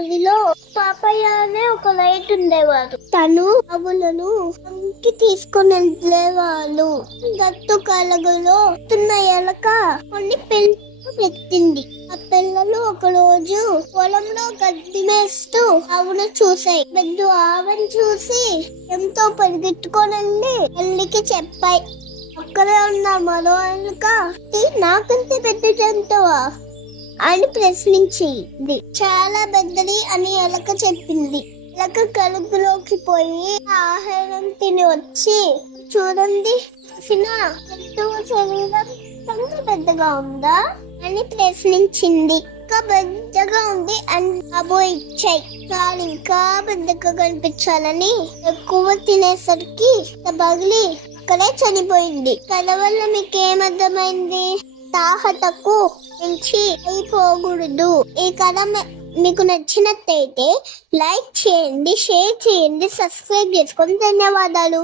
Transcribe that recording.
ఊరిలో పాపయ్య అనే ఒక రైతు ఉండేవాడు. తను ఆవులను ఇంటికి తీసుకొని వెళ్ళేవాళ్ళు. గట్టు కలగలో తున్న ఎలక కొన్ని పిల్లలు పెట్టింది. ఆ పిల్లలు ఒక రోజు పొలంలో గడ్డి మేస్తూ ఆవును చూసాయి. పెద్ద ఆవును చూసి ఎంతో పరిగెత్తుకొని వెళ్ళి తల్లికి చెప్పాయి. అక్కడే ఉన్న మరో ఎలుక నాకంటే పెద్ద జంతువా అని ప్రశ్నించింది. చాలా పెద్దది అని ఎలక చెప్పింది. ఎలక కలుగులోకి పోయి ఆహారం తిని వచ్చి చూడండి జంతువు శరీరం ఎంత పెద్దగా ఉందా అని ప్రశ్నించింది. ఇంకా పెద్దగా ఉంది అని బాబు ఇచ్చాయి. కానీ ఇంకా పెద్దగా కనిపించాలని ఎక్కువ తినేసరికి పగిలి అక్కడే చనిపోయింది. కథ వల్ల మీకేమర్థమైంది? తాహతకు మించి అయిపోకూడదు. ఈ కథ మీకు నచ్చినట్టయితే లైక్ చేయండి, షేర్ చేయండి, సబ్స్క్రైబ్ చేసుకోండి. ధన్యవాదాలు.